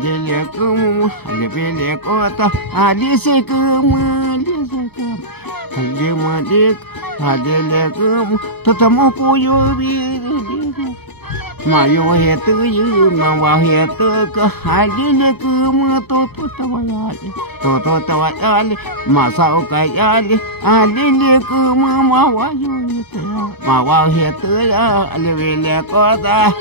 Алилекум, алибелекота, алисикум, алисикум, алималик, алилекум, тутамукуюби. Маю хетую, мава хетука, алилекум, тотутаваяли, тотутаваяли, масаукаяли, алилекум, маваю хетуя, мава хетуя, алибелекота.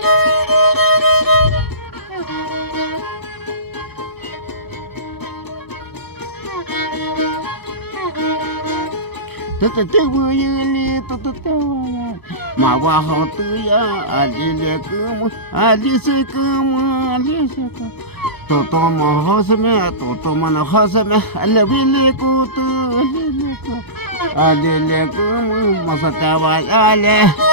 Mà qua họ tư ali le kum ali se kum to mo ho se me to man ho se me ale vi le ku tu ali le kum ma sa ta va ale